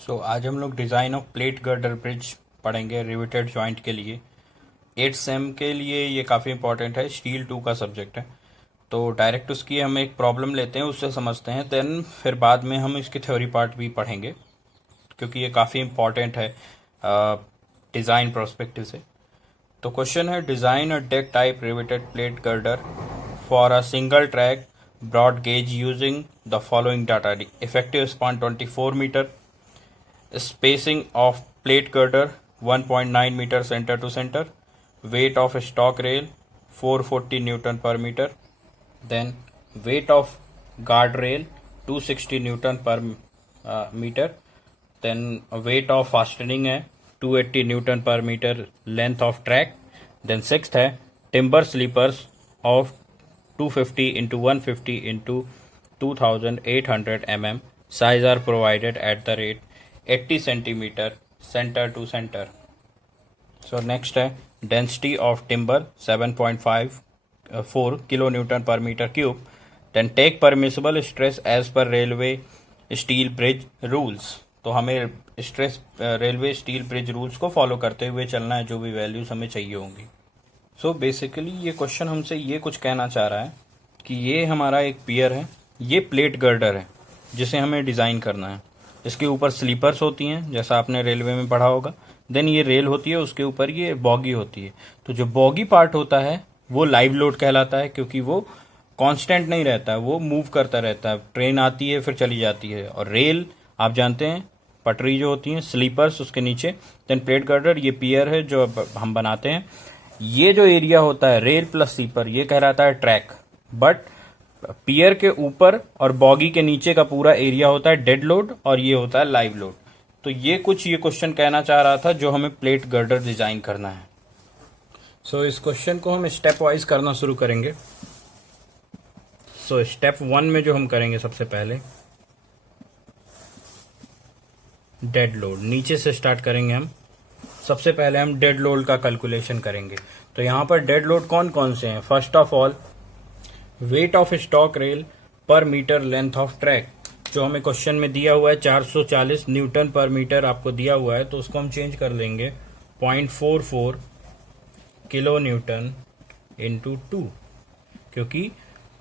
आज हम लोग design of plate girder bridge पढ़ेंगे रिवेटेड जॉइंट के लिए। 8 सेम के लिए ये काफ़ी इंपॉर्टेंट है, स्टील 2 का सब्जेक्ट है। तो डायरेक्ट उसकी हम एक प्रॉब्लम लेते हैं, उससे समझते हैं, देन फिर बाद में हम इसकी थ्योरी पार्ट भी पढ़ेंगे क्योंकि ये काफ़ी इंपॉर्टेंट है डिज़ाइन पर्सपेक्टिव से। तो क्वेश्चन है, design a deck type riveted plate girder for a single track broad gauge using the following data. Effective span 24 metre, spacing of plate girder 1.9 meter center to center, weight of stock rail 440 Newton per meter, then weight of guard rail 260 Newton per meter, then weight of fastening है 280 Newton per meter, length of track, then sixth है timber sleepers of 250 into 150 into 2800 mm, size are provided at the rate 80 centimeter center to center. So next है density of timber 7.54 kilonewton per meter cube. Then take permissible stress as per railway steel bridge rules. तो हमें stress railway steel bridge rules को follow करते हुए चलना है, जो भी वैल्यूज हमें चाहिए होंगी। सो बेसिकली ये क्वेश्चन हमसे ये कुछ कहना चाह रहा है कि ये हमारा एक पियर है, ये प्लेट गर्डर है जिसे हमें डिज़ाइन करना है। इसके ऊपर स्लीपर्स होती हैं, जैसा आपने रेलवे में पढ़ा होगा। देन ये रेल होती है, उसके ऊपर ये बॉगी होती है। तो जो बॉगी पार्ट होता है वो लाइव लोड कहलाता है, क्योंकि वो कांस्टेंट नहीं रहता है, वो मूव करता रहता है। ट्रेन आती है फिर चली जाती है। और रेल आप जानते हैं, पटरी जो होती है, स्लीपर्स उसके नीचे। देन प्लेट गर्डर ये पियर है जो हम बनाते हैं। ये जो एरिया होता है रेल प्लस स्लीपर, ये कहलाता है ट्रैक। बट पियर के ऊपर और बॉगी के नीचे का पूरा एरिया होता है डेड लोड, और ये होता है लाइव लोड। तो ये क्वेश्चन कहना चाह रहा था जो हमें प्लेट गर्डर डिजाइन करना है। सो इस क्वेश्चन को हम स्टेप वाइज करना शुरू करेंगे। स्टेप 1 में जो हम करेंगे, सबसे पहले डेड लोड, नीचे से स्टार्ट करेंगे हम। सबसे पहले हम डेड लोड का कैलकुलेशन करेंगे। तो यहाँ पर डेड लोड कौन कौन से हैं? First of all weight of stock rail पर मीटर लेंथ ऑफ ट्रैक, जो हमें क्वेश्चन में दिया हुआ है 440 न्यूटन पर मीटर आपको दिया हुआ है। तो उसको हम चेंज कर लेंगे 0.44 किलो न्यूटन इंटू 2, क्योंकि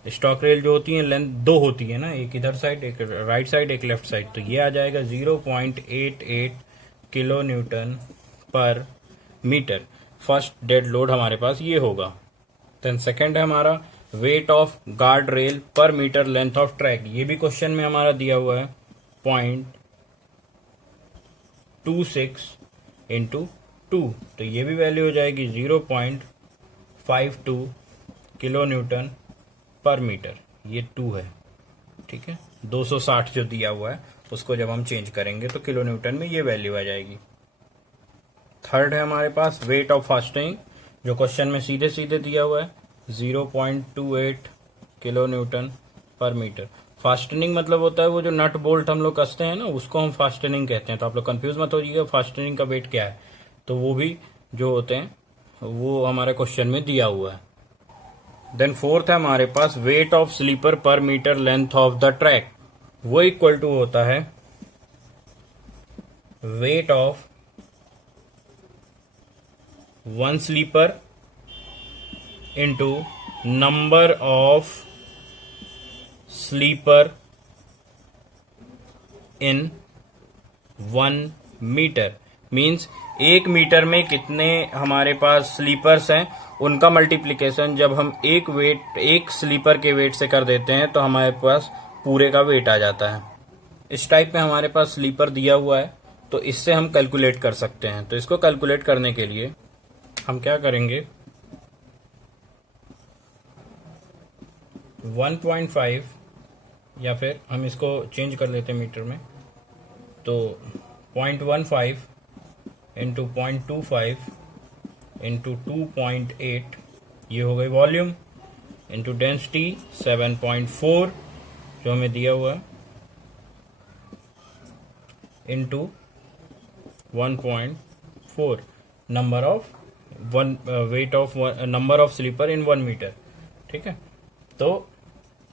स्टॉक रेल जो होती है लेंथ 2 होती है ना, एक इधर साइड, एक राइट साइड, एक लेफ्ट साइड। तो ये आ जाएगा 0.88 kilo newton per metre. First dead load हमारे पास ये होगा। देन सेकेंड है हमारा वेट ऑफ गार्ड रेल पर मीटर लेंथ ऑफ ट्रैक, ये भी क्वेश्चन में हमारा दिया हुआ है 0.26 इंटू 2। तो ये भी वैल्यू हो जाएगी 0.52 किलो न्यूटन पर मीटर। ये 2 है, ठीक है। 260 जो दिया हुआ है उसको जब हम चेंज करेंगे तो किलो न्यूटन में ये वैल्यू आ जाएगी। थर्ड है हमारे पास वेट ऑफ फास्टिंग, जो क्वेश्चन में सीधे सीधे दिया हुआ है 0.28 kilo newton per metre. Fastening मतलब होता है वो जो नट बोल्ट हम लोग कसते हैं ना, उसको हम फास्टनिंग कहते हैं। तो आप लोग कंफ्यूज मत होइएगा फास्टनिंग का वेट क्या है। तो वो भी जो होते हैं वो हमारे क्वेश्चन में दिया हुआ है। देन फोर्थ है हमारे पास weight of sleeper per metre length of the track, वो इक्वल टू होता है weight of 1 sleeper into number of sleeper in 1 metre. Means 1 metre में कितने हमारे पास स्लीपर्स हैं, उनका मल्टीप्लिकेशन जब हम एक स्लीपर के वेट से कर देते हैं तो हमारे पास पूरे का वेट आ जाता है। इस टाइप में हमारे पास स्लीपर दिया हुआ है, तो इससे हम कैलकुलेट कर सकते हैं। तो इसको कैलकुलेट करने के लिए हम क्या करेंगे, 1.5, या फिर हम इसको चेंज कर लेते हैं मीटर में। तो 0.15 इंटू 0.25 इंटू 2.8, ये हो गई वॉल्यूम, इंटू डेंसिटी 7.4 जो हमें दिया हुआ है, into 1.4 number of weight of number of sleeper in 1 metre, ठीक है। तो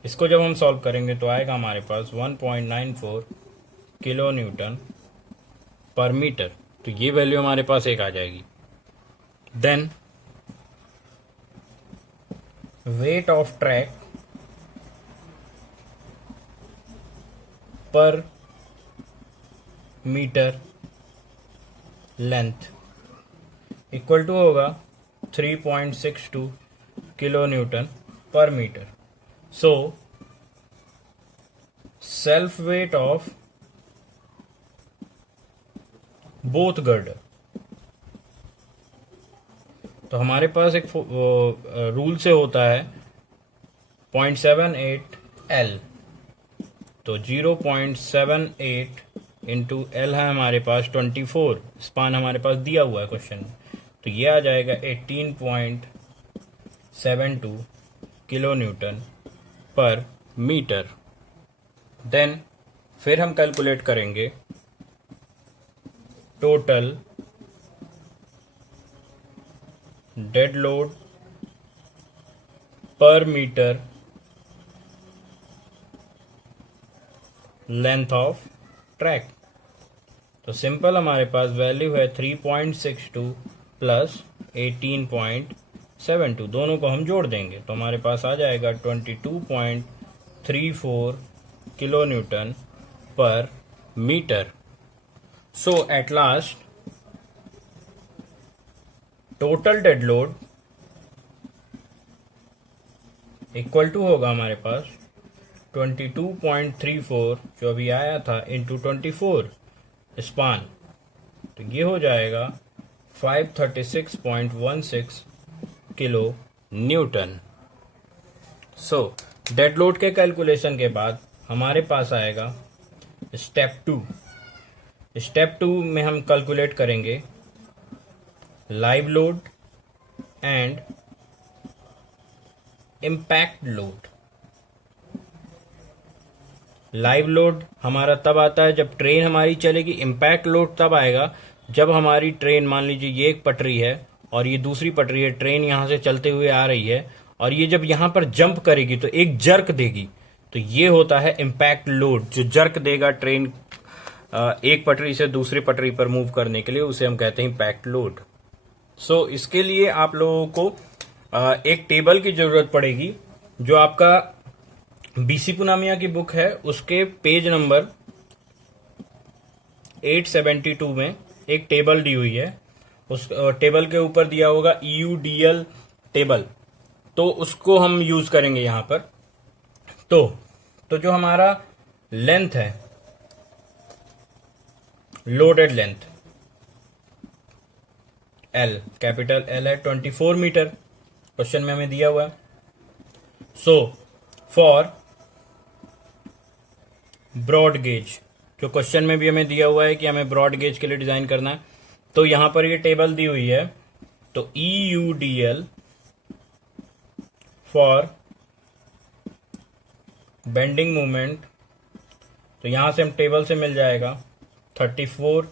इसको जब हम सॉल्व करेंगे तो आएगा हमारे पास 1.94 किलो न्यूटन पर मीटर, तो ये वैल्यू हमारे पास एक आ जाएगी। Then weight of track per metre length equal to होगा 3.62 kilo newton per metre. So self weight of both girder, तो हमारे पास एक रूल से होता है 0.78 L, तो 0.78 इंटू एल है हमारे पास 24, स्पान हमारे पास दिया हुआ है क्वेश्चन में, तो ये आ जाएगा 18.72 kilo newton per metre. Then फिर हम कैलकुलेट करेंगे टोटल डेड लोड पर मीटर लेंथ ऑफ ट्रैक। तो सिंपल हमारे पास वैल्यू है 3.62 प्लस 18.72, दोनों को हम जोड़ देंगे तो हमारे पास आ जाएगा 22.34 kilo newton per metre. So at last total dead load equal to होगा हमारे पास 22.34 जो अभी आया था इंटू 24 स्पान, तो ये हो जाएगा 536.16 किलो न्यूटन। सो डेड लोड के कैलकुलेशन के बाद हमारे पास आएगा स्टेप 2। स्टेप 2 में हम कैलकुलेट करेंगे live load and impact load. Live load हमारा तब आता है जब ट्रेन हमारी चलेगी, इम्पैक्ट लोड तब आएगा जब हमारी ट्रेन, मान लीजिए ये एक पटरी है और ये दूसरी पटरी है, ट्रेन यहां से चलते हुए आ रही है और ये जब यहां पर जंप करेगी तो एक जर्क देगी, तो ये होता है इम्पैक्ट लोड। जो जर्क देगा ट्रेन एक पटरी से दूसरी पटरी पर मूव करने के लिए, उसे हम कहते हैं इम्पैक्ट लोड। सो इसके लिए आप लोगों को एक टेबल की जरूरत पड़ेगी, जो आपका बीसी पुनामिया की बुक है उसके पेज नंबर 872 में एक टेबल दी हुई है। उस टेबल के ऊपर दिया होगा EUDL टेबल, तो उसको हम यूज करेंगे यहां पर। तो जो हमारा लेंथ है, loaded length L, capital L है 24 मीटर, क्वेश्चन में हमें दिया हुआ है। सो फॉर ब्रॉड गेज, जो क्वेश्चन में भी हमें दिया हुआ है कि हमें ब्रॉड गेज के लिए डिजाइन करना है, तो यहां पर ये टेबल दी हुई है। तो EUDL फॉर बेंडिंग मोमेंट, तो यहां से हम टेबल से मिल जाएगा 34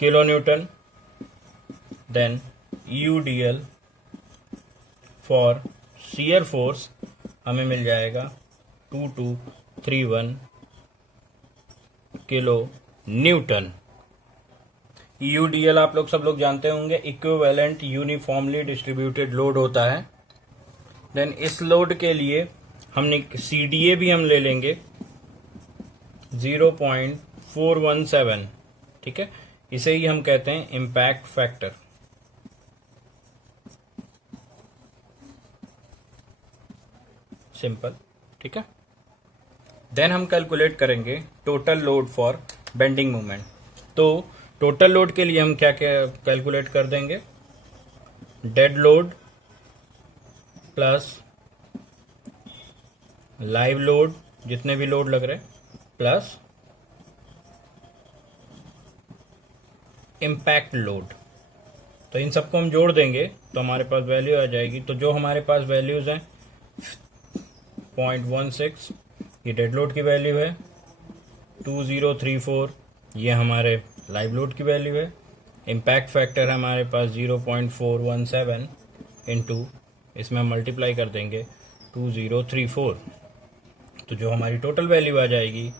kilo newton. Then EUDL for shear force हमें मिल जाएगा 2231 किलो न्यूटन। EUDL आप लोग सब लोग जानते होंगे, इक्विवेलेंट यूनिफॉर्मली डिस्ट्रीब्यूटेड लोड होता है। देन इस लोड के लिए हमने CDA भी हम ले लेंगे 0.417, ठीक है, इसे ही हम कहते हैं इम्पैक्ट फैक्टर। सिंपल, ठीक है। देन हम कैलकुलेट करेंगे total load for bending moment. तो टोटल लोड के लिए हम क्या क्या कैलकुलेट कर देंगे, dead load plus live load, जितने भी लोड लग रहे, प्लस इम्पैक्ट लोड, तो इन सबको हम जोड़ देंगे तो हमारे पास वैल्यू आ जाएगी। तो जो हमारे पास वैल्यूज हैं 0.16 ये डेड लोड की वैल्यू है, 2034 ये हमारे लाइव लोड की वैल्यू है, इम्पैक्ट फैक्टर है हमारे पास 0.417 इंटू इसमें हम मल्टीप्लाई कर देंगे 2034, तो जो हमारी टोटल वैल्यू आ जाएगी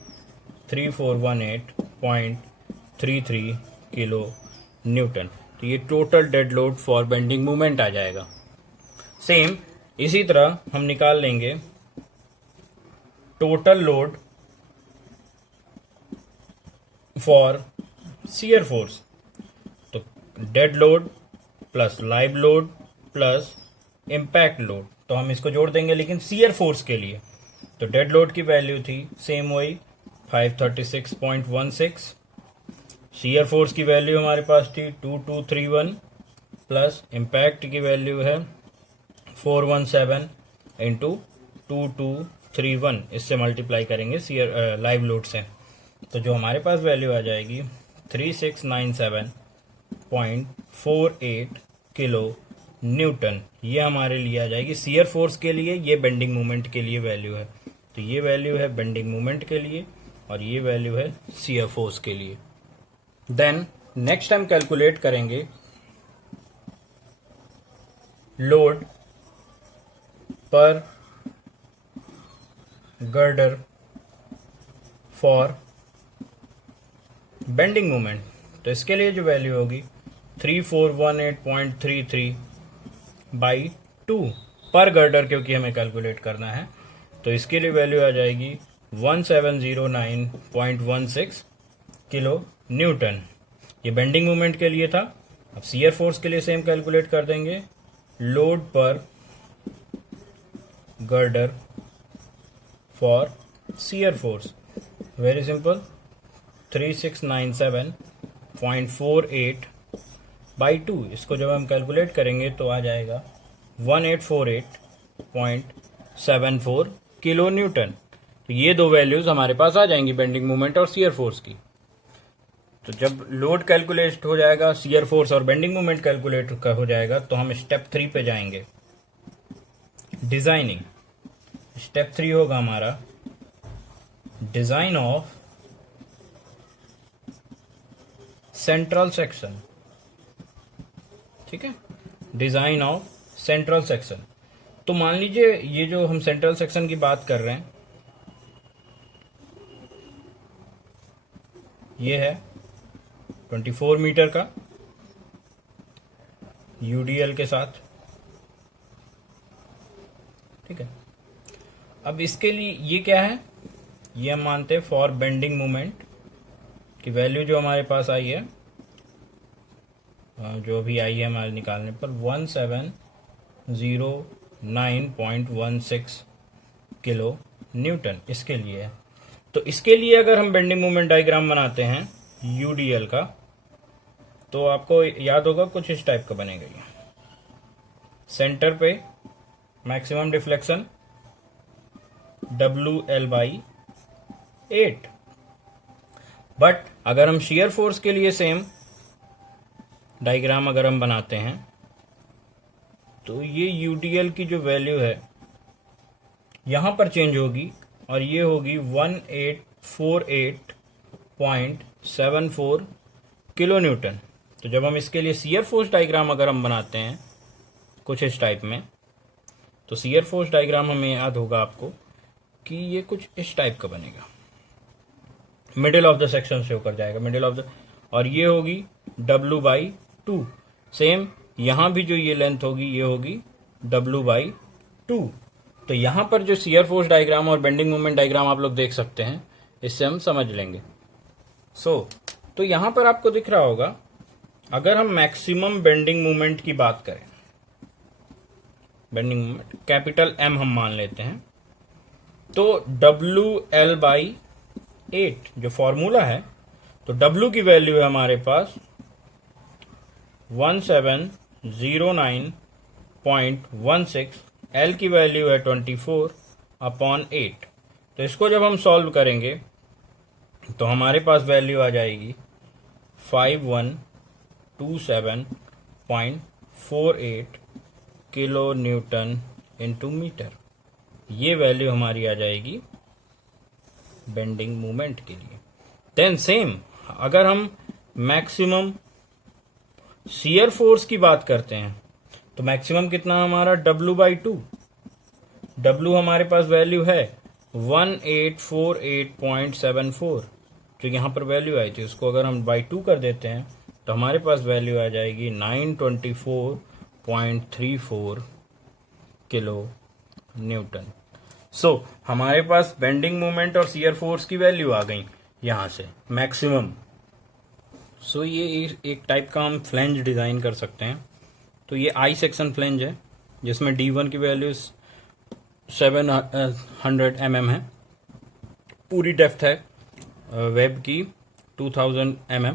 3418.33 किलो न्यूटन। तो ये total dead load for bending moment आ जाएगा। सेम इसी तरह हम निकाल लेंगे total load for shear force. तो dead load plus live load plus impact load, तो हम इसको जोड़ देंगे लेकिन शियर फोर्स के लिए। तो डेड लोड की वैल्यू थी सेम वही 536.16, शियर फोर्स की वैल्यू हमारे पास थी 2231 प्लस इम्पैक्ट की वैल्यू है 417 इंटू 2231, इससे मल्टीप्लाई करेंगे शियर लाइव लोड से। तो जो हमारे पास वैल्यू आ जाएगी 3697.48 किलो न्यूटन, ये हमारे लिए आ जाएगी शियर फोर्स के लिए। ये बेंडिंग मोमेंट के लिए वैल्यू है। तो ये वैल्यू है बेंडिंग मोमेंट के लिए और ये वैल्यू है शियर फोर्स के लिए। देन नेक्स्ट हम कैलकुलेट करेंगे लोड पर गर्डर फॉर बेंडिंग मोमेंट। तो इसके लिए जो वैल्यू होगी 3418.33 बाई 2 पर गर्डर, क्योंकि हमें कैलकुलेट करना है। तो इसके लिए वैल्यू आ जाएगी 1709.16 किलो न्यूटन। ये बेंडिंग मोमेंट के लिए था। अब शियर फोर्स के लिए सेम कैलकुलेट कर देंगे। लोड पर girder for shear force, very simple, 3697.48 by 2। इसको जब हम कैलकुलेट करेंगे तो आ जाएगा 1848.74 किलो न्यूटन। तो ये दो वैल्यूज हमारे पास आ जाएंगी बेंडिंग मोमेंट और शियर फोर्स की। तो जब लोड कैलकुलेट हो जाएगा, शियर फोर्स और बेंडिंग मोमेंट कैलकुलेट हो जाएगा, तो हम स्टेप 3 पे जाएंगे, डिजाइनिंग। स्टेप 3 होगा हमारा डिजाइन ऑफ सेंट्रल सेक्शन। ठीक है, डिजाइन ऑफ सेंट्रल सेक्शन। तो मान लीजिए ये जो हम सेंट्रल सेक्शन की बात कर रहे हैं, ये है 24 मीटर का यूडीएल के साथ। ठीक है, अब इसके लिए ये क्या है, ये हम मानते हैं फॉर बेंडिंग मोमेंट की वैल्यू जो हमारे पास आई है, जो भी आई है हमारे निकालने पर 1709.16 किलो न्यूटन इसके लिए है। तो इसके लिए अगर हम बेंडिंग मोमेंट डायग्राम बनाते हैं यूडीएल का, तो आपको याद होगा कुछ इस टाइप का बनेगा। ये सेंटर पे मैक्सिमम डिफ्लेक्शन WL/8। बट अगर हम शियर फोर्स के लिए सेम डायग्राम अगर हम बनाते हैं, तो ये यूडीएल की जो वैल्यू है यहां पर चेंज होगी और ये होगी 1848.74 किलो न्यूटन। तो जब हम इसके लिए शियर फोर्स डायग्राम अगर हम बनाते हैं कुछ इस टाइप में, तो शियर फोर्स डायग्राम हमें याद होगा आपको कि ये कुछ इस टाइप का बनेगा, मिडिल ऑफ द सेक्शन से होकर जाएगा, मिडिल ऑफ द, और ये होगी W/2। सेम यहां भी जो ये लेंथ होगी ये होगी W/2। तो यहां पर जो शियर फोर्स डायग्राम और बेंडिंग मोमेंट डायग्राम आप लोग देख सकते हैं, इससे हम समझ लेंगे। तो यहां पर आपको दिख रहा होगा, अगर हम मैक्सिमम बेंडिंग मोमेंट की बात करें, बेंडिंग मोमेंट कैपिटल M हम मान लेते हैं, तो WL/8 जो फॉर्मूला है, तो W की वैल्यू है हमारे पास 1709.16, L की वैल्यू है 24/8। तो इसको जब हम सॉल्व करेंगे तो हमारे पास वैल्यू आ जाएगी 5127.48 किलो न्यूटन इंटू मीटर। ये वैल्यू हमारी आ जाएगी बेंडिंग मोमेंट के लिए। देन सेम अगर हम मैक्सिमम शियर फोर्स की बात करते हैं, तो मैक्सिमम कितना हमारा W/2। W हमारे पास वैल्यू है 1848.74, जो यहां पर वैल्यू आई थी, उसको अगर हम by 2 कर देते हैं तो हमारे पास वैल्यू आ जाएगी 924.34 किलो न्यूटन। सो हमारे पास बेंडिंग मोमेंट और शियर फोर्स की वैल्यू आ गई यहां से मैक्सिमम। सो ये एक टाइप का हम फ्लेंज डिजाइन कर सकते हैं। तो ये आई सेक्शन फ्लेंज है जिसमें D1 की वैल्यू 700 mm है। पूरी डेप्थ है वेब की 2000 mm।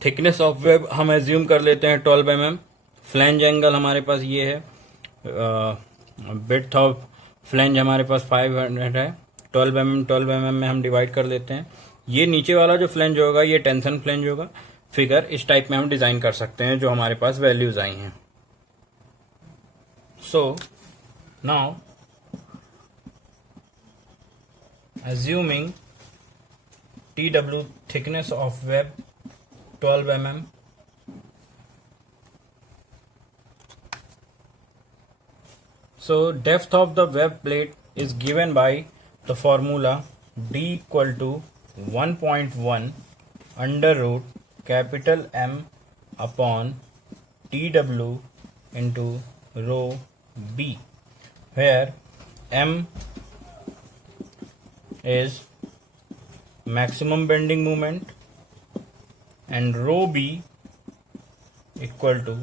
थिकनेस ऑफ वेब हम एज्यूम कर लेते हैं 12 mm। फ्लेंज एंगल हमारे पास ये है। विड्थ ऑफ फ्लेंज हमारे पास 500 है। 12 mm में हम डिवाइड कर लेते हैं। ये नीचे वाला जो फ्लेंज होगा ये टेंशन फ्लेंज होगा। फिगर इस टाइप में हम डिजाइन कर सकते हैं जो हमारे पास वैल्यूज आई हैं। So now assuming TW thickness of web 12 mm, so depth of the web plate is given by the formula D equal to 1.1 under root capital M upon TW into rho B, where M is maximum bending moment and rho B equal to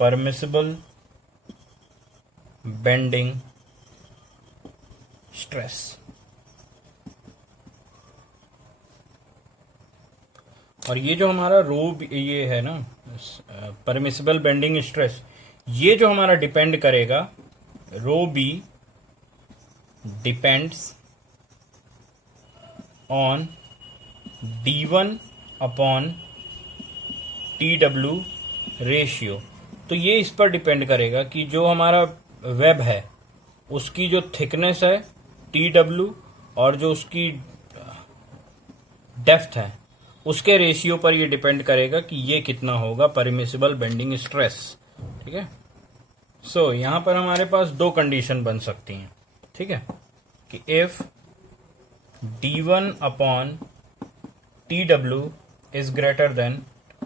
permissible bending stress। और ये जो हमारा ये है ना permissible bending stress, ये जो हमारा डिपेंड करेगा rho B depends on D1 upon TW ratio. तो ये इस पर डिपेंड करेगा कि जो हमारा वेब है उसकी जो थिकनेस है TW और जो उसकी डेप्थ है उसके रेशियो पर ये डिपेंड करेगा कि ये कितना होगा परमिसिबल बेंडिंग स्ट्रेस। ठीक है। सो यहां पर हमारे पास दो कंडीशन बन सकती हैं। ठीक है कि if D1 upon TW is greater than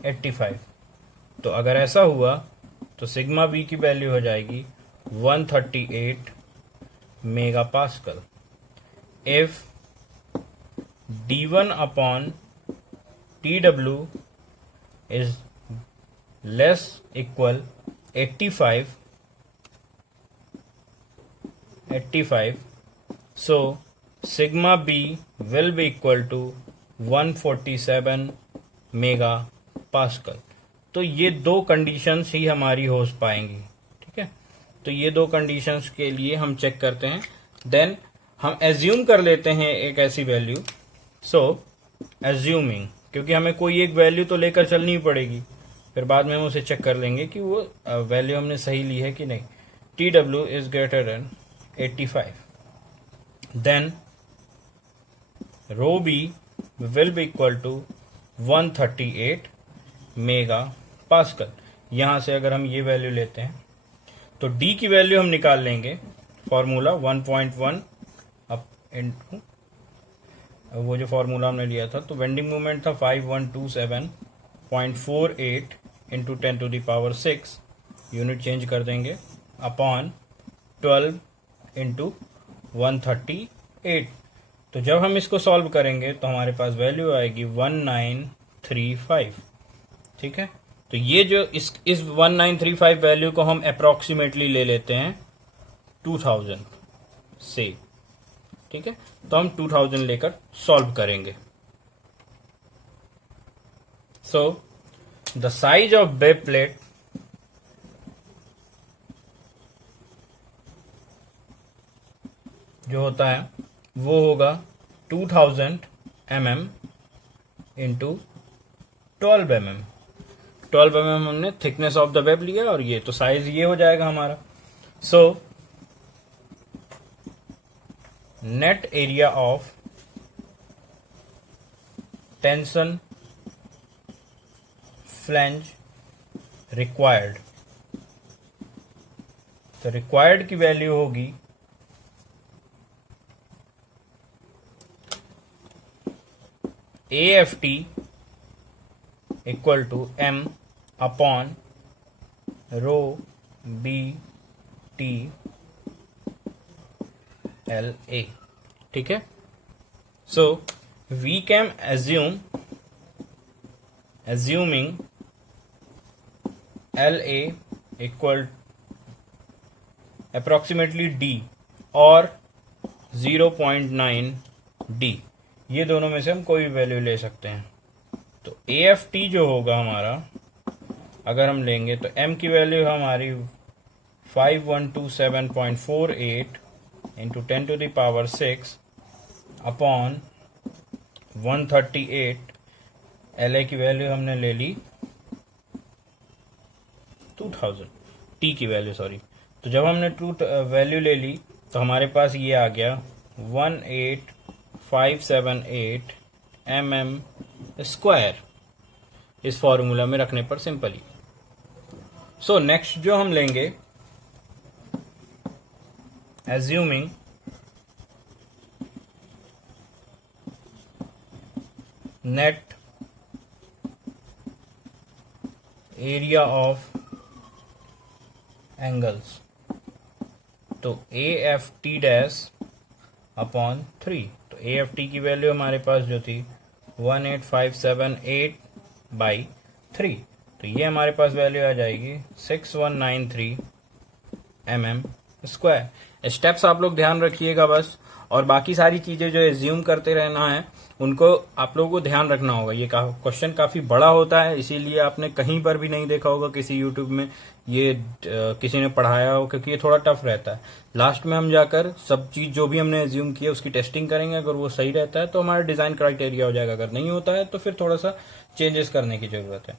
85, तो अगर ऐसा हुआ तो सिग्मा बी की वैल्यू हो जाएगी 138 mega pascal. If D1 upon TW is less equal 85, so sigma B will be equal to 147 mega pascal. तो ये दो कंडीशंस ही हमारी हो पाएंगी। ठीक है, तो ये दो कंडीशंस के लिए हम चेक करते हैं, देन हम एज्यूम कर लेते हैं एक ऐसी वैल्यू। सो एज्यूमिंग, क्योंकि हमें कोई एक वैल्यू तो लेकर चलनी ही पड़ेगी, फिर बाद में हम उसे चेक कर लेंगे कि वो वैल्यू हमने सही ली है कि नहीं। TW is greater than 85, then rho B will be equal to 138 mega pascal. यहां से अगर हम ये वैल्यू लेते हैं तो D की वैल्यू हम निकाल लेंगे, फॉर्मूला 1.1 अप इनटू वो जो फॉर्मूला हमने लिया था, तो बेंडिंग मोमेंट था 5127.48 इंटू 10⁶, यूनिट चेंज कर देंगे, अपॉन 12 इंटू 138। तो जब हम इसको सॉल्व करेंगे तो हमारे पास वैल्यू आएगी 1935। ठीक है, तो ये जो इस 1935 वैल्यू को हम अप्रोक्सीमेटली ले लेते हैं 2000 से। ठीक है, तो हम 2000 लेकर सॉल्व करेंगे। So the size of web plate जो होता है वो होगा 2000 mm इंटू 12 mm। 12 mm हमने थिकनेस ऑफ द वेब लिया और ये तो साइज ये हो जाएगा हमारा। So net area of tension flange required, तो रिक्वायर्ड की वैल्यू होगी AFT equal to M upon rho B T L A. ठीक है, so we can assuming L A equal approximately D और 0.9 डी, ये दोनों में से हम कोई वैल्यू ले सकते हैं। तो ए एफ टी जो होगा हमारा, अगर हम लेंगे तो एम की वैल्यू हमारी 5127.48 इंटू 10⁻6 अपॉन 138। एल ए की वैल्यू हमने ले ली 2000, टी की वैल्यू सॉरी। तो जब हमने वैल्यू ले ली तो हमारे पास ये आ गया 18578 mm², इस फॉर्मूला में रखने पर सिंपली। सो नेक्स्ट जो हम लेंगे, assuming net area of angles, तो A F T dash upon 3। तो ए एफ टी की वैल्यू हमारे पास जो थी 18578/3, तो ये हमारे पास वैल्यू आ जाएगी 6193 mm²। स्टेप्स आप लोग ध्यान रखिएगा बस, और बाकी सारी चीजें जो एज्यूम करते रहना है उनको आप लोगों को ध्यान रखना होगा। ये क्वेश्चन काफी बड़ा होता है, इसीलिए आपने कहीं पर भी नहीं देखा होगा किसी यूट्यूब में ये किसी ने पढ़ाया हो, क्योंकि ये थोड़ा टफ रहता है। लास्ट में हम जाकर सब चीज जो भी हमने एज्यूम किया उसकी टेस्टिंग करेंगे, अगर वो सही रहता है तो हमारा डिजाइन क्राइटेरिया हो जाएगा, अगर नहीं होता है तो फिर थोड़ा सा चेंजेस करने की जरूरत है।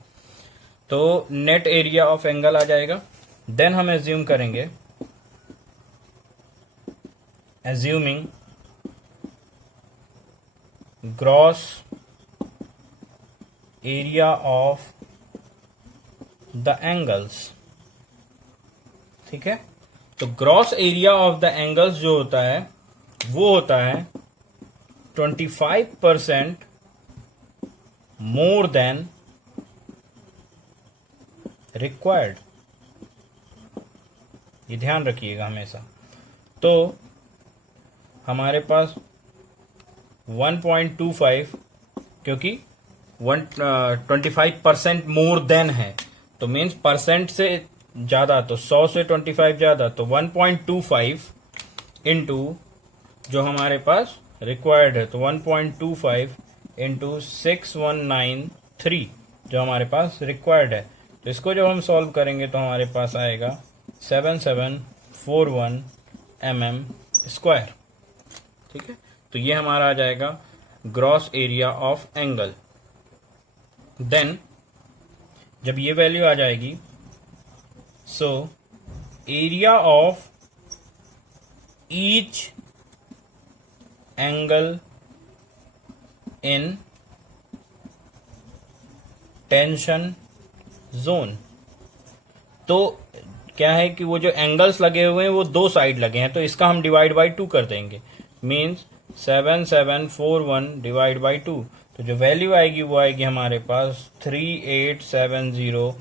तो नेट एरिया ऑफ एंगल आ जाएगा। देन हम एज्यूम करेंगे, assuming gross area of the angles. ठीक है, तो gross area of the angles जो होता है वो होता है 25% मोर देन रिक्वायर्ड। ये ध्यान रखिएगा हमेशा। तो हमारे पास 1.25, क्योंकि 25% मोर देन है, तो मीन्स परसेंट से ज्यादा, तो 100 से 25 ज्यादा, तो 1.25 इंटू जो हमारे पास रिक्वायर्ड है, तो 1.25 इंटू 6193 जो हमारे पास रिक्वायर्ड है। तो इसको जब हम सॉल्व करेंगे तो हमारे पास आएगा 7741 mm²। ठीक है, तो ये हमारा आ जाएगा gross area of angle. Then जब ये वैल्यू आ जाएगी, so area of each angle in tension zone. तो क्या है कि वो जो एंगल्स लगे हुए हैं वो दो साइड लगे हैं, तो इसका हम डिवाइड बाई 2 कर देंगे, मीन्स 7741 डिवाइड बाई 2। तो जो वैल्यू आएगी वो आएगी हमारे पास 3870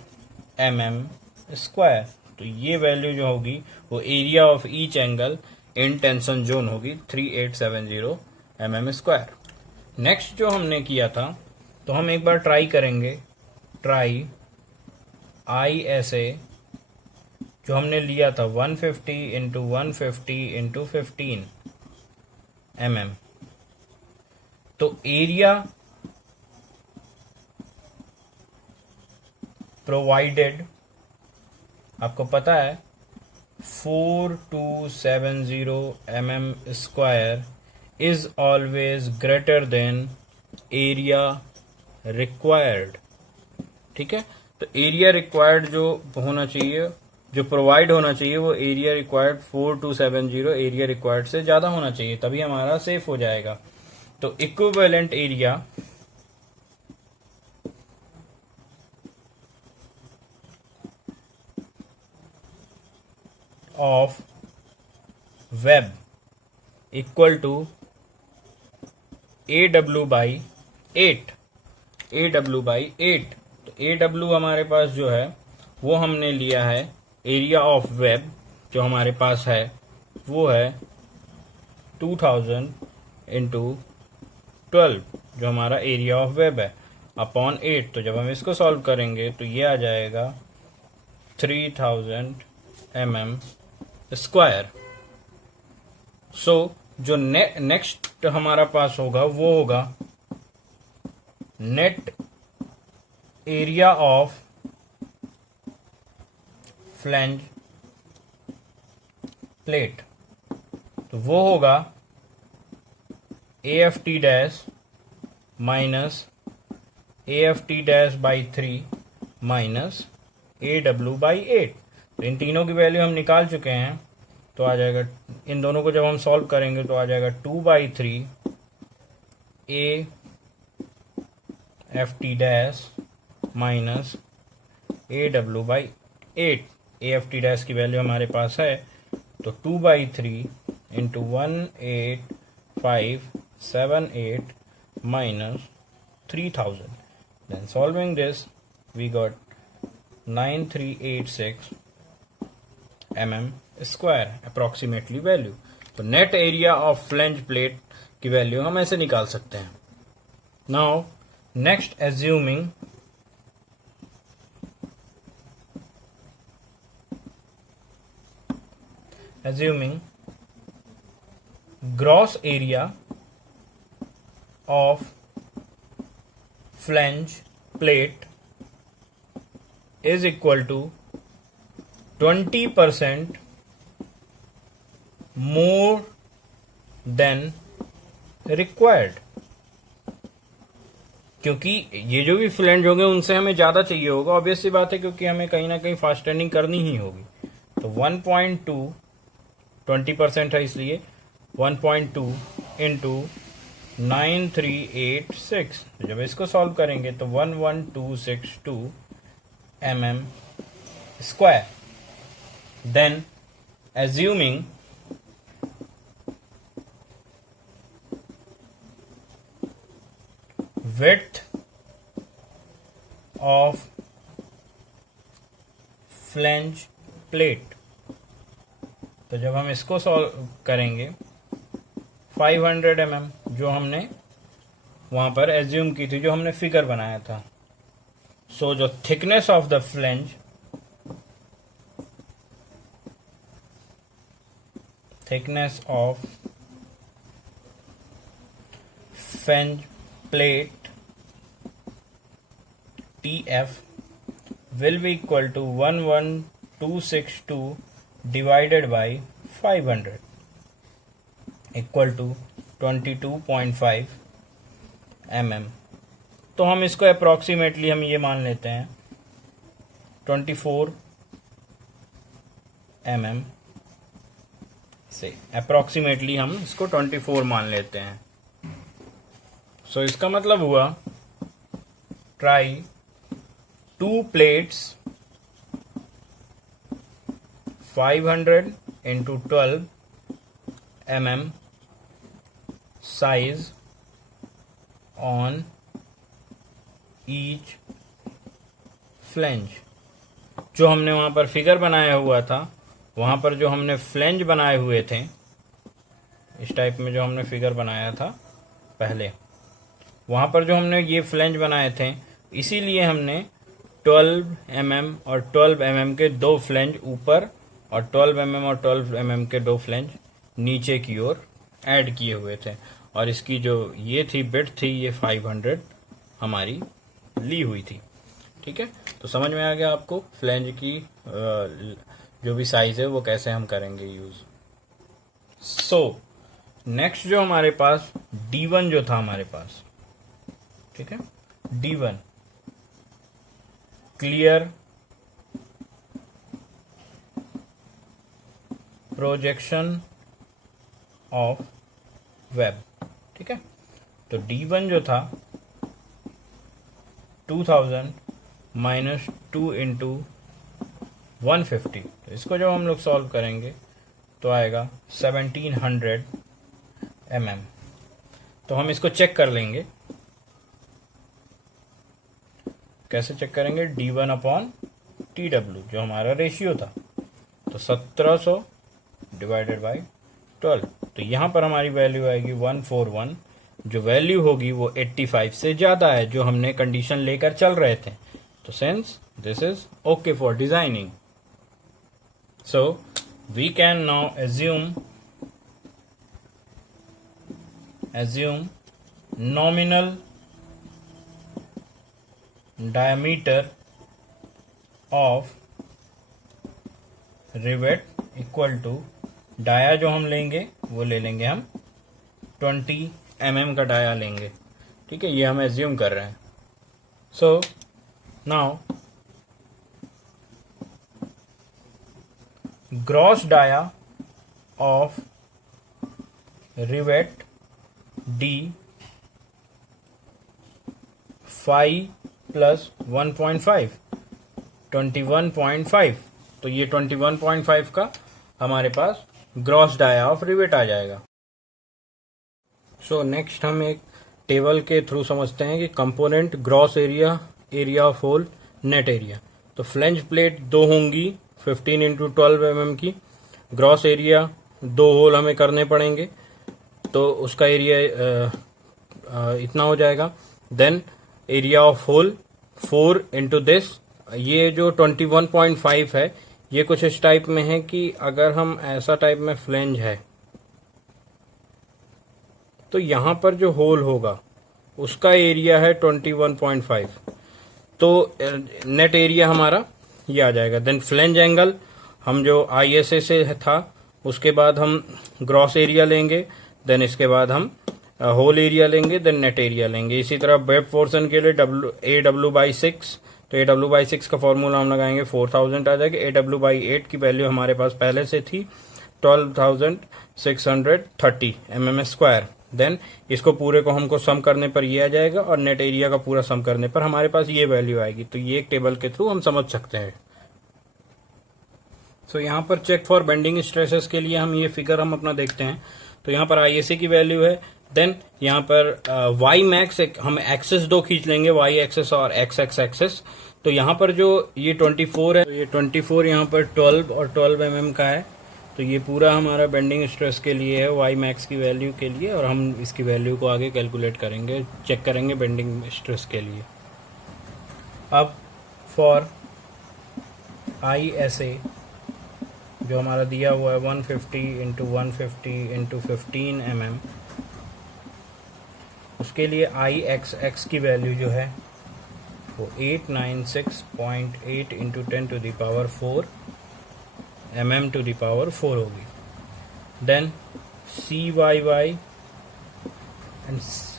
mm²। तो ये वैल्यू जो होगी वो area of each angle in tension zone होगी 3870 mm²। नेक्स्ट जो हमने किया था, तो हम एक बार ट्राई करेंगे, ट्राई ISA जो हमने लिया था 150 इंटू 150 इंटू 15 mm। तो एरिया प्रोवाइडेड आपको पता है 4270 mm² is always greater than area required. ठीक है, तो एरिया रिक्वायर्ड जो होना चाहिए, जो प्रोवाइड होना चाहिए, वो एरिया रिक्वायर्ड 4270 एरिया रिक्वायर्ड से ज्यादा होना चाहिए, तभी हमारा सेफ हो जाएगा। तो equivalent area of web equal to AW/8। A W हमारे पास जो है वो हमने लिया है एरिया ऑफ वेब, जो हमारे पास है वो है 2000 इंटू 12, जो हमारा एरिया ऑफ वेब है, अपॉन 8। तो जब हम इसको सॉल्व करेंगे तो ये आ जाएगा 3000 mm²। सो जो नेक्स्ट हमारा पास होगा वो होगा net area of flange plate. तो वो होगा AFT dash minus AFT dash by 3 minus AW by 8। तो इन तीनों की वैल्यू हम निकाल चुके हैं, तो आ जाएगा, इन दोनों को जब हम सॉल्व करेंगे तो आ जाएगा 2/3 AFT dash minus AW by 8। AFT dash की वैल्यू हमारे पास है, तो 2/3 into 18578 minus 3000. Then solving this, we got 9386 mm² approximately value. तो net area of flange plate की वैल्यू हम ऐसे निकाल सकते हैं. Now next assuming gross area of flange plate is equal to 20% more than required. क्योंकि ये जो भी फ्लैंज होंगे उनसे हमें ज्यादा चाहिए होगा, ऑब्वियस सी बात है, क्योंकि हमें कहीं ना कहीं फास्ट टर्निंग करनी ही होगी. तो 1.2 20% है, इसलिए 1.2 इंटू 9386. जब इसको सॉल्व करेंगे तो 11262 mm². Then assuming width of flange plate, तो जब हम इसको सॉल्व करेंगे 500 mm जो हमने वहां पर एज्यूम की थी, जो हमने फिगर बनाया था. सो जो thickness of the flange, thickness of flange plate TF will be equal to 11262 divided by 500 equal to 22.5 mm. तो हम इसको अप्रोक्सीमेटली हम ये मान लेते हैं 24 mm से. अप्रोक्सीमेटली हम इसको 24 मान लेते हैं. सो इसका मतलब हुआ try 2 plates 500 into 12 mm size on each flange. जो हमने वहां पर फिगर बनाया हुआ था, वहां पर जो हमने फ्लैंज बनाए हुए थे, इस टाइप में जो हमने फिगर बनाया था पहले, वहां पर जो हमने ये फ्लैंज बनाए थे, इसीलिए हमने 12 mm और 12 mm के दो फ्लैंज ऊपर और 12 mm और 12 mm के दो फ्लैंज नीचे की ओर ऐड किए हुए थे. और इसकी जो ये थी बिट थी, ये 500 हमारी ली हुई थी. ठीक है, तो समझ में आ गया आपको फ्लैंज की जो भी साइज है वो कैसे हम करेंगे यूज. सो नेक्स्ट जो हमारे पास D1 जो था हमारे पास, ठीक है, D1 clear projection of web. ठीक है, तो D1 जो था 2000 माइनस 2 इंटू 150. तो इसको जब हम लोग सॉल्व करेंगे तो आएगा 1700 mm. तो हम इसको चेक कर लेंगे. कैसे चेक करेंगे, D1 अपॉन TW जो हमारा रेशियो था, तो 1700 डिवाइडेड बाई 12, तो यहाँ पर हमारी वैल्यू आएगी 141, जो वैल्यू होगी वो 85 से ज़्यादा है जो हमने कंडीशन लेकर चल रहे थे। तो since this is okay for designing, so we can now assume nominal diameter of rivet equal to dia जो हम लेंगे वो ले लेंगे हम 20 mm का डाया लेंगे, ठीक है, ये हम एज्यूम कर रहे हैं। So now gross dia of rivet D 5 plus 1.5 21.5, तो ये 21.5 का हमारे पास ग्रॉस डाया ऑफ रिवेट आ जाएगा। सो नेक्स्ट हम एक टेबल के थ्रू समझते हैं कि component gross area, area of hole, net area. तो फ्लेंज प्लेट 2 होंगी 15 इंटू 12 mm की, ग्रॉस एरिया 2 होल हमें करने पड़ेंगे, तो उसका एरिया इतना हो जाएगा। Then area of hole 4 into this, ये जो 21.5 है ये कुछ इस टाइप में है कि अगर हम ऐसा टाइप में फ्लेंज है तो यहां पर जो होल होगा उसका एरिया है 21.5, तो नेट एरिया हमारा ये आ जाएगा। देन फ्लेंज एंगल हम जो ISA से था उसके बाद हम ग्रॉस एरिया लेंगे, देन इसके बाद हम होल एरिया लेंगे, देन नेट एरिया लेंगे। इसी तरह वेब पोर्शन के लिए AW/6, तो AW/6 का फॉर्मूला हम लगाएंगे 4000 आ जाएगा। AW/8 की वैल्यू हमारे पास पहले से थी 12,630 mm²। देन इसको पूरे को हमको सम करने पर ये आ जाएगा और नेट एरिया का पूरा सम करने पर हमारे पास ये वैल्यू आएगी। तो ये एक टेबल के थ्रू हम समझ सकते हैं। सो यहाँ पर चेक फॉर बेंडिंग स्ट्रेसेस के लिए हम ये फिगर हम अपना देखते हैं। तो यहाँ पर ISA की वैल्यू है, देन यहाँ पर y मैक्स हम एक्सेस 2 खींच लेंगे, y एक्सेस और x एक्सेस। तो यहाँ पर जो ये 24 है, तो ये 24 यहाँ पर 12 और 12 mm का है, तो ये पूरा हमारा बेंडिंग स्ट्रेस के लिए है y मैक्स की वैल्यू के लिए, और हम इसकी वैल्यू को आगे कैलकुलेट करेंगे, चेक करेंगे बेंडिंग स्ट्रेस के लिए। अब फॉर ISA जो हमारा दिया हुआ है 150 इंटू 150 इंटू 15 mm, उसके लिए IXX की वैल्यू जो है वो 896.8 into 10 to the power 4 mm to the power 4 होगी। Then CYY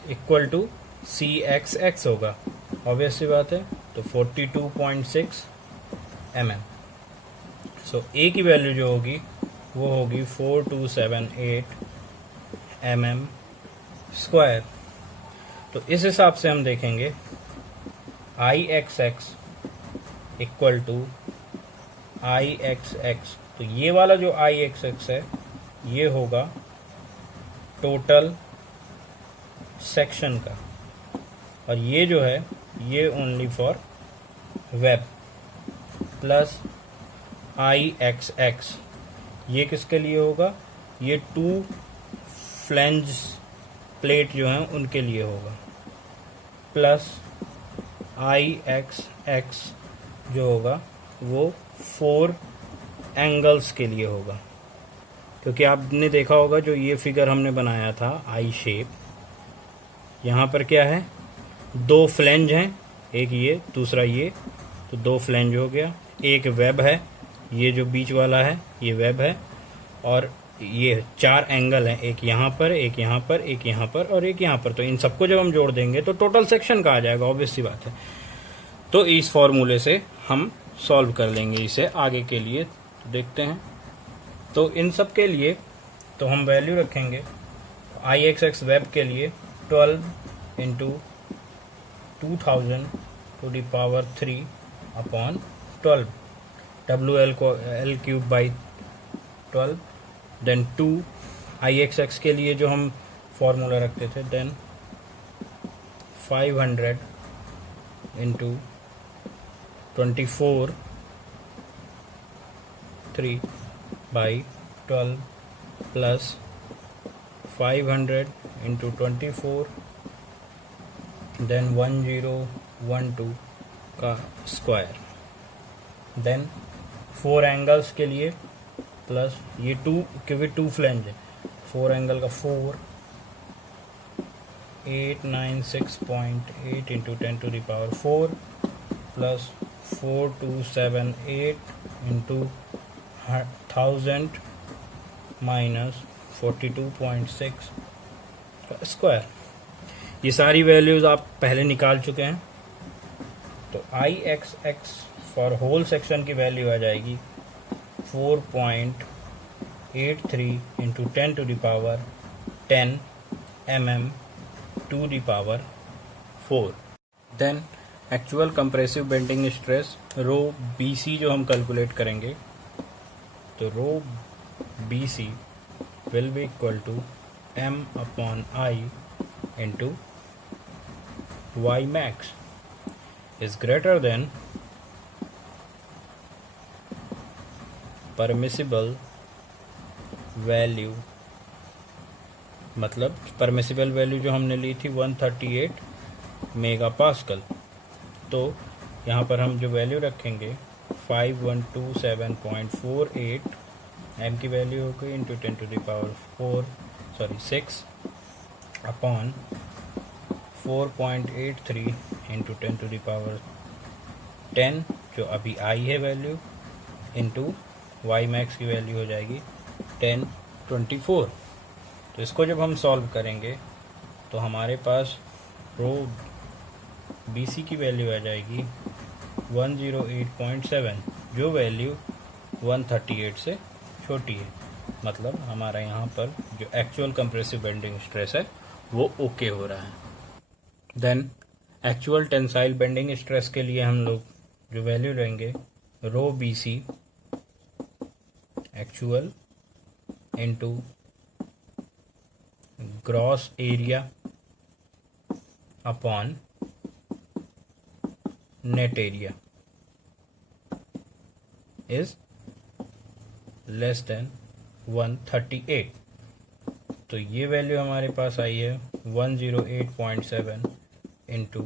equal to CXX होगा, ऑब्वियस सी बात है, तो 42.6 mm। सो A की वैल्यू जो होगी वो होगी 4278 mm²। तो इस हिसाब से हम देखेंगे IXX इक्वल टू IXX, तो ये वाला जो IXX है ये होगा टोटल सेक्शन का, और ये जो है ये only for web, plus IXX ये किसके लिए होगा, ये 2 फ्लेंज प्लेट जो हैं उनके लिए होगा, प्लस IXX जो होगा वो 4 एंगल्स के लिए होगा। क्योंकि आपने देखा होगा जो ये फिगर हमने बनाया था आई शेप, यहाँ पर क्या है, 2 फ्लेंज हैं, एक ये दूसरा ये, तो 2 फ्लेंज हो गया, एक वेब है, ये जो बीच वाला है ये वेब है, और ये 4 एंगल हैं, एक यहाँ पर, एक यहाँ पर, एक यहाँ पर और एक यहाँ पर। तो इन सबको जब हम जोड़ देंगे तो टोटल सेक्शन का आ जाएगा, ऑब्वियस सी बात है। तो इस फॉर्मूले से हम सॉल्व कर लेंगे इसे आगे के लिए। तो देखते हैं, तो इन सब के लिए तो हम वैल्यू रखेंगे IXX वेब के लिए 12 into 2000 to the power 3 upon 12, WL को L cube by 12, then 2 IXX के लिए जो हम फॉर्मूला रखते थे, then 500 into 24 3 by 12 plus 500 into 24 then 1012 का स्क्वायर, देन 4 एंगल्स के लिए प्लस ये 2 क्योंकि 2 फ्लेंज है, 4 एंगल का 4 896.8 into 10 to the power 4 plus 4278 into 1000 minus 42.6 का स्क्वायर। ये सारी वैल्यूज़ आप पहले निकाल चुके हैं। तो I X X for whole section की वैल्यू आ जाएगी 4.83 into 10 to the power 10 mm to the power 4। Then actual compressive bending stress rho B C जो हम कैलकुलेट करेंगे, तो rho B C will be equal to m upon I into Y max is greater than permissible value, मतलब permissible value जो हमने ली थी 138 mega pascal. तो यहाँ पर हम जो वैल्यू रखेंगे 5127.48 एम की वैल्यू हो गई into 10 to the power 6 upon 4.83 into 10 to the power 10 जो अभी आई है वैल्यू इंटू वाई मैक्स की वैल्यू हो जाएगी 1024। तो इसको जब हम सॉल्व करेंगे तो हमारे पास रो बी सी की वैल्यू आ जाएगी 108.7 जो वैल्यू 138 से छोटी है। मतलब हमारा यहाँ पर जो एक्चुअल कंप्रेसिव बेंडिंग स्ट्रेस है वो ओके हो रहा है। Then actual tensile bending stress के लिए हम लोग जो वैल्यू लेंगे rho B C actual into gross area upon net area is less than 138। तो ये वैल्यू हमारे पास आई है 108.7 इंटू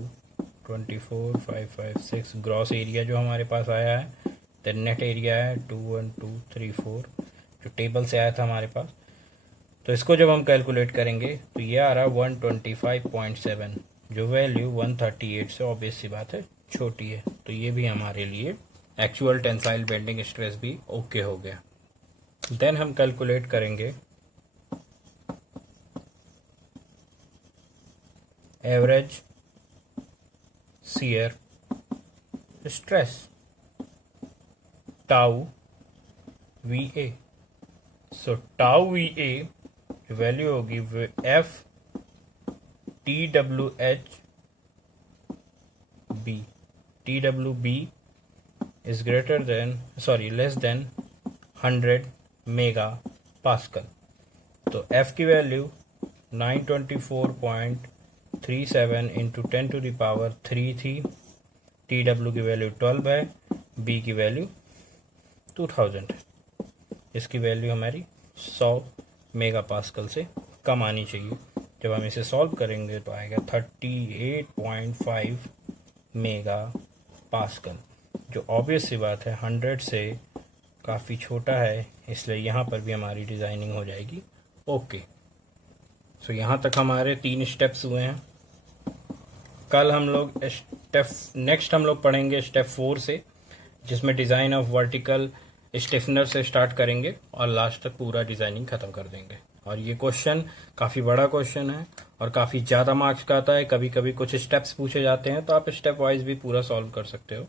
24556 ग्रॉस एरिया जो हमारे पास आया है। देन नेट एरिया है 21234 जो टेबल से आया था हमारे पास। तो इसको जब हम कैलकुलेट करेंगे तो ये आ रहा है 125.7 जो वैल्यू 138 से ऑब्वियस सी बात है छोटी है। तो ये भी हमारे लिए एक्चुअल टेंसाइल बेंडिंग स्ट्रेस भी ओके हो गया। देन हम कैलकुलेट करेंगे average shear stress tau V A. So tau V A value होगी F T W H B. T W B is greater than less than 100 mega pascal. तो F की value 924.37 into 10 to the power 3 थी। T W की value 12 है, B की value 2000 है। इसकी value हमारी 100 मेगा पास्कल से कम आनी चाहिए। जब हम इसे सॉल्व करेंगे तो आएगा 38.5 मेगा पास्कल जो ऑब्वियस सी बात है 100 से काफ़ी छोटा है, इसलिए यहाँ पर भी हमारी डिज़ाइनिंग हो जाएगी ओके। सो यहाँ तक हमारे 3 स्टेप्स हुए हैं। कल हम लोग नेक्स्ट हम लोग पढ़ेंगे स्टेप 4 से, जिसमें डिज़ाइन ऑफ वर्टिकल स्टिफनर से स्टार्ट करेंगे और लास्ट तक पूरा डिज़ाइनिंग ख़त्म कर देंगे। और ये क्वेश्चन काफ़ी बड़ा क्वेश्चन है और काफ़ी ज़्यादा मार्क्स का आता है। कभी कभी कुछ स्टेप्स पूछे जाते हैं तो आप स्टेप वाइज भी पूरा सॉल्व कर सकते हो।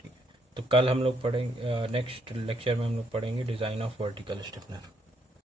ठीक है, तो कल हम लोग पढ़ेंगे, नेक्स्ट लेक्चर में हम लोग पढ़ेंगे डिज़ाइन ऑफ वर्टिकल स्टिफनर।